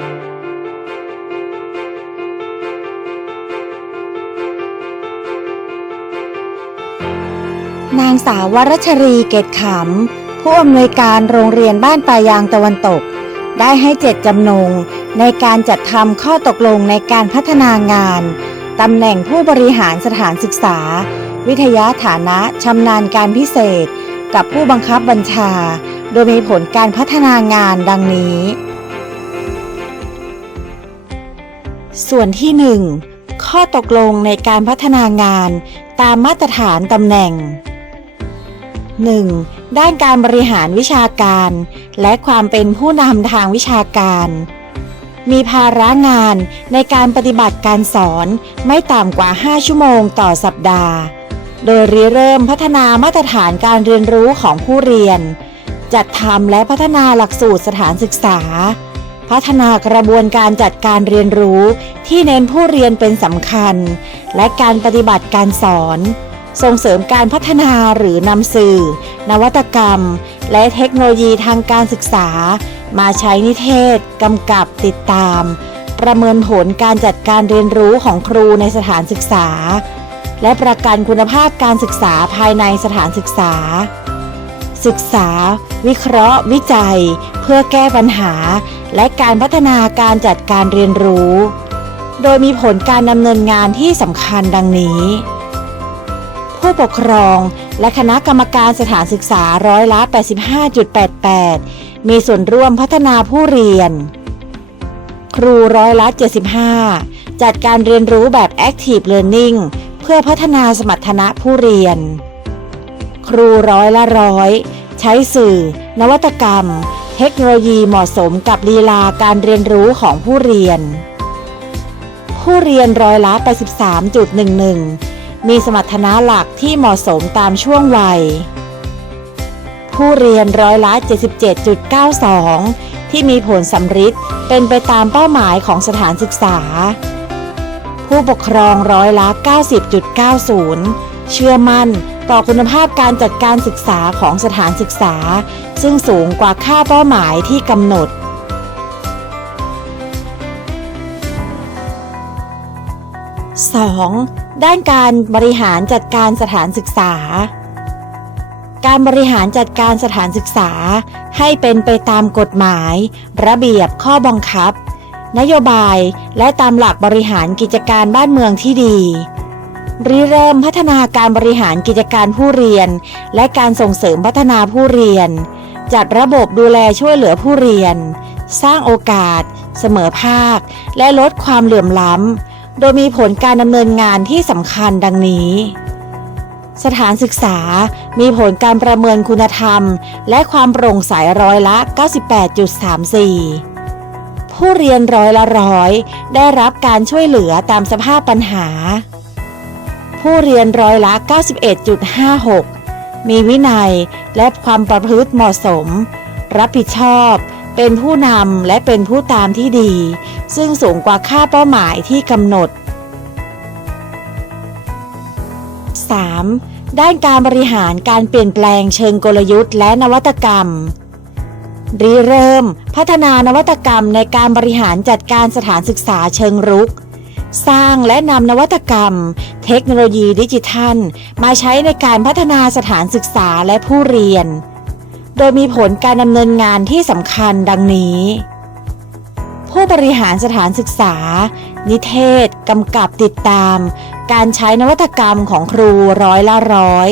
นางสาววรชรีเกตขำ ผู้อำนวยการโรงเรียนบ้านปลายางตะวันตก ได้ให้เจ็ดจำนงในการจัดทำข้อตกลงในการพัฒนางานตำแหน่งผู้บริหารสถานศึกษา วิทยาฐานะชำนาญการพิเศษ กับผู้บังคับบัญชา โดยมีผลการพัฒนางานดังนี้ ส่วนที่ 1 ข้อตกลงในการพัฒนางานตามมาตรฐานตำแหน่ง 1. ด้านการบริหารวิชาการ และความเป็นผู้นำทางวิชาการ มีภาระงานในการปฏิบัติการสอนไม่ต่ำกว่า 5 ชั่วโมงต่อสัปดาห์ โดยริเริ่มพัฒนามาตรฐานการเรียนรู้ของผู้เรียน จัดทำและพัฒนาหลักสูตรสถานศึกษา พัฒนากระบวนการจัดการเรียนรู้ที่เน้นผู้เรียนเป็นสำคัญ และการปฏิบัติการสอน ส่งเสริมการพัฒนาหรือนำสื่อ นวัตกรรม และเทคโนโลยีทางการศึกษา มาใช้นิเทศกำกับติดตาม ประเมินผลการจัดการเรียนรู้ของครูในสถานศึกษา และประกันคุณภาพการศึกษาภายในสถานศึกษา ศึกษา วิเคราะห์ วิจัย เพื่อแก้ปัญหา และการพัฒนาการจัดการเรียนรู้ โดยมีผลการดำเนินงานที่สำคัญดังนี้ ผู้ปกครองและคณะกรรมการสถานศึกษาร้อยละ 85.88 มีส่วนร่วมพัฒนาผู้เรียน ครูร้อยละ 75 จัดการเรียนรู้แบบ Active Learning เพื่อพัฒนาสมรรถนะผู้เรียน ครูร้อยละร้อย ใช้สื่อ นวัตกรรม เทคโนโลยีเหมาะสมกับลีลาการเรียนรู้ของผู้เรียน ผู้เรียนร้อยละ 83.11 มีสมรรถนะหลักที่เหมาะสมตามช่วงวัย ผู้เรียนร้อยละ 77.92 ที่มีผลสำฤทธิ์เป็นไปตามเป้าหมายของสถานศึกษา ผู้ปกครองร้อยละ 90.90 เชื่อมั่น ต่อคุณภาพการจัดการศึกษาของสถานศึกษา ซึ่งสูงกว่าค่าเป้าหมายที่กำหนด 2. ด้านการบริหารจัดการสถานศึกษา การบริหารจัดการสถานศึกษา ให้เป็นไปตามกฎหมาย ระเบียบข้อบังคับ นโยบายและตามหลักบริหารกิจการบ้านเมืองที่ดี ริเริ่มพัฒนาการบริหารกิจการผู้เรียน และการส่งเสริมพัฒนาผู้เรียน จัดระบบดูแลช่วยเหลือผู้เรียน สร้างโอกาส เสมอภาค และลดความเหลื่อมล้ำ โดยมีผลการดำเนินงานที่สำคัญดังนี้ สถานศึกษามีผลการประเมินคุณธรรม และความโปร่งใสร้อยละ 98.34ผู้เรียนร้อยละร้อย ได้รับการช่วยเหลือตามสภาพปัญหา ผู้เรียนร้อยละ 91.56 มีวินัยและความประพฤติเหมาะสม รับผิดชอบ เป็นผู้นำและเป็นผู้ตามที่ดี ซึ่งสูงกว่าค่าเป้าหมายที่กำหนด 3. ด้านการบริหารการเปลี่ยนแปลงเชิงกลยุทธ์และนวัตกรรมริเริ่ม พัฒนานวัตกรรมในการบริหารจัดการสถานศึกษาเชิงรุก สร้างและนำนวัตกรรม เทคโนโลยีดิจิทัล มาใช้ในการพัฒนาสถานศึกษาและผู้เรียน โดยมีผลการดำเนินงานที่สำคัญดังนี้ ผู้บริหารสถานศึกษา นิเทศกำกับติดตาม การใช้นวัตกรรมของครูร้อยละร้อย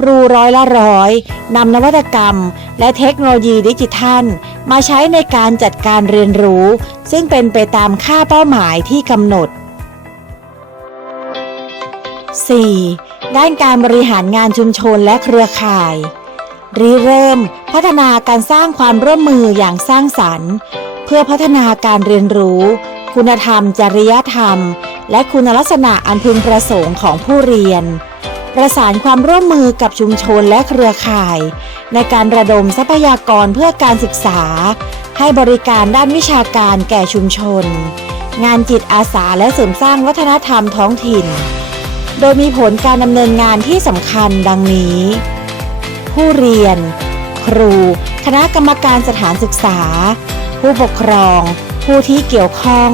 ครูร้อยละร้อยนำนวัตกรรม และเทคโนโลยีดิจิทัล มาใช้ในการจัดการเรียนรู้ ซึ่งเป็นไปตามค่าเป้าหมายที่กำหนด 4. ด้านการบริหารงานชุมชนและเครือข่าย ริเริ่ม พัฒนาการสร้างความร่วมมืออย่างสร้างสรรค์ เพื่อพัฒนาการเรียนรู้ คุณธรรม จริยธรรม และคุณลักษณะอันพึงประสงค์ของผู้เรียน ประสานความร่วมมือกับชุมชนและเครือข่าย ในการระดมทรัพยากรเพื่อการศึกษา ให้บริการด้านวิชาการแก่ชุมชน งานจิตอาสาและเสริมสร้างวัฒนธรรมท้องถิ่น โดยมีผลการดำเนินงานที่สำคัญดังนี้ ผู้เรียน ครู คณะกรรมการสถานศึกษา ผู้ปกครอง ผู้ที่เกี่ยวข้อง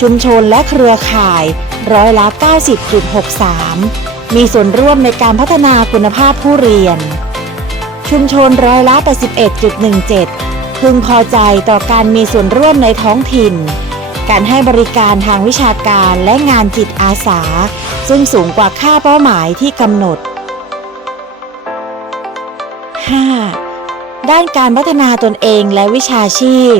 ชุมชนและเครือข่ายร้อยละ90.63 มีส่วนร่วมในการพัฒนาคุณภาพผู้เรียน ชุมชนร้อยละ 81.17 พึงพอใจต่อการมีส่วนร่วมในท้องถิ่น การให้บริการทางวิชาการและงานจิตอาสา ซึ่งสูงกว่าค่าเป้าหมายที่กำหนด 5. ด้านการพัฒนาตนเองและวิชาชีพ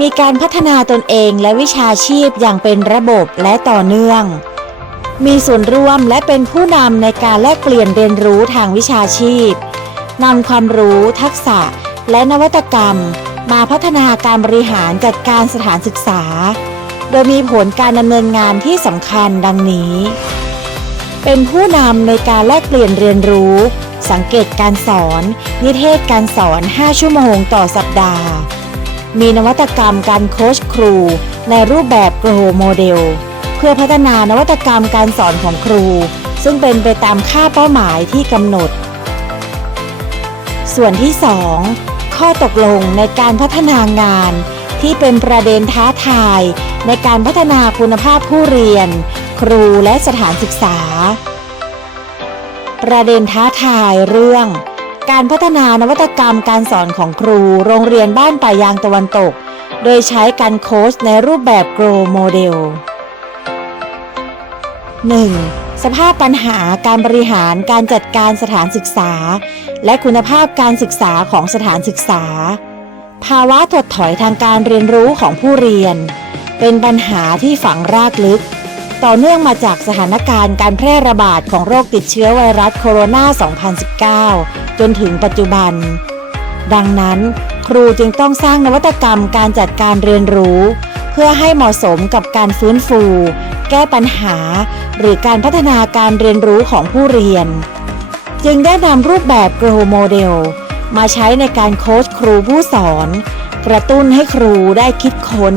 มีการพัฒนาตนเองและวิชาชีพอย่างเป็นระบบและต่อเนื่อง มีส่วนร่วมและเป็นผู้นำในการแลกเปลี่ยนเรียนรู้ทางวิชาชีพนำความรู้ทักษะและนวัตกรรม มาพัฒนาการบริหารจัดการสถานศึกษา โดยมีผลการดำเนินงานที่สำคัญดังนี้ เป็นผู้นำในการแลกเปลี่ยนเรียนรู้ สังเกตการสอน นิเทศการสอน 5 ชั่วโมงต่อสัปดาห์ มีนวัตกรรมการโค้ชครู ในรูปแบบโกลโมเดล เพื่อพัฒนานวัตกรรมการสอนของครู ซึ่งเป็นไปตามค่าเป้าหมายที่กำหนด ส่วนที่ 2 ข้อตกลงในการพัฒนางาน ที่เป็นประเด็นท้าทาย ในการพัฒนาคุณภาพผู้เรียน ครูและสถานศึกษา ประเด็นท้าทายเรื่อง การพัฒนานวัตกรรมการสอนของครู โรงเรียนบ้านป่ายางตะวันตก โดยใช้การโค้ชในรูปแบบโกลโมเดล 1. สภาพปัญหาการบริหารการจัดการสถานศึกษา และคุณภาพการศึกษาของสถานศึกษา ภาวะถดถอยทางการเรียนรู้ของผู้เรียน เป็นปัญหาที่ฝังรากลึก ต่อเนื่องมาจากสถานการณ์การแพร่ระบาดของโรคติดเชื้อไวรัสโคโรนา 2019 จนถึงปัจจุบัน ดังนั้น ครูจึงต้องสร้างนวัตกรรมการจัดการเรียนรู้ พื่อให้เหมาะสมกับการฟื้นฟู แก้ปัญหา หรือการพัฒนาการเรียนรู้ของผู้เรียน จึงได้นำรูปแบบโกลโมเดล มาใช้ในการโค้ชครูผู้สอน กระตุ้นให้ครูได้คิดค้น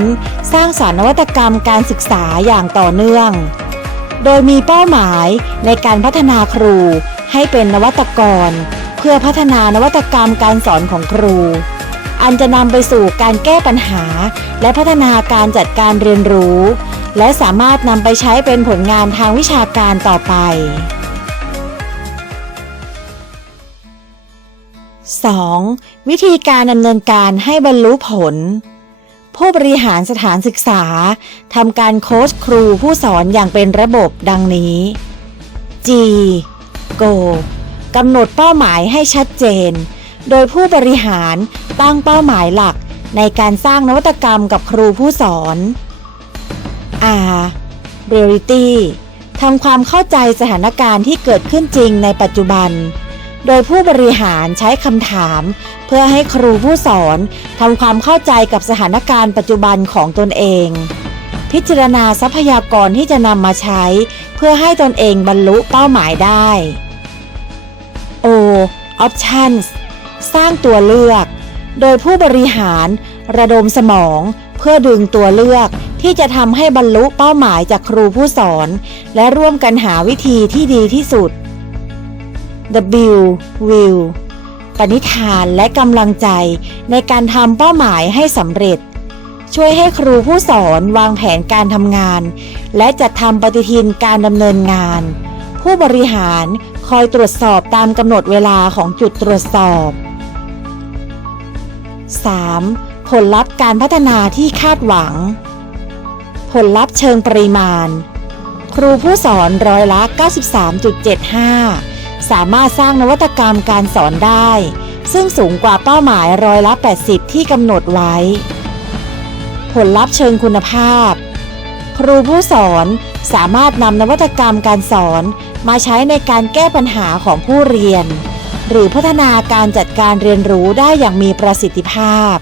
สร้างสารรค์นวัตกรรมการศึกษาอย่างต่อเนื่อง โดยมีเป้าหมายในการพัฒนาครูให้เป็นนวัตกร เพื่อพัฒนานวัตกรรมการสอนของครู อันจะนำไปสู่การแก้ปัญหา และพัฒนาการจัดการเรียนรู้ และสามารถนำไปใช้เป็นผลงานทางวิชาการต่อไป 2. วิธีการดำเนินการให้บรรลุผล ผู้บริหารสถานศึกษาทำการโค้ชครูผู้สอนอย่างเป็นระบบดังนี้ G Go กำหนดเป้าหมายให้ชัดเจน โดยผู้บริหารตั้งเป้าหมายหลักในการสร้างนวัตกรรมกับครูผู้สอน R Reality ทำความเข้าใจสถานการณ์ที่เกิดขึ้นจริงในปัจจุบัน โดยผู้บริหารใช้คำถาม เพื่อให้ครูผู้สอนทำความเข้าใจกับสถานการณ์ปัจจุบันของตนเอง พิจารณาทรัพยากรที่จะนำมาใช้ เพื่อให้ตนเองบรรลุเป้าหมายได้ O Options สร้างตัวเลือก โดยผู้บริหารระดมสมองเพื่อดึงตัวเลือกที่จะทำให้บรรลุเป้าหมายจากครูผู้สอน และร่วมกันหาวิธีที่ดีที่สุด W Will ปณิธานและกำลังใจในการทำเป้าหมายให้สำเร็จ ช่วยให้ครูผู้สอนวางแผนการทำงาน และจัดทำปฏิทินการดำเนินงาน ผู้บริหาร คอยตรวจสอบตามกำหนดเวลาของจุดตรวจสอบ 3. ผลลัพธ์การพัฒนาที่คาดหวัง ผลลัพธ์เชิงปริมาณ ครูผู้สอนร้อยละ 93.75 สามารถสร้างนวัตกรรมการสอนได้ ซึ่งสูงกว่าเป้าหมายร้อยละ 80 ที่กำหนดไว้ ผลลัพธ์เชิงคุณภาพ ครูผู้สอนสามารถนำนวัตกรรมการสอน มาใช้ในการแก้ปัญหาของผู้เรียน หรือพัฒนาการจัดการเรียนรู้ได้อย่างมีประสิทธิภาพ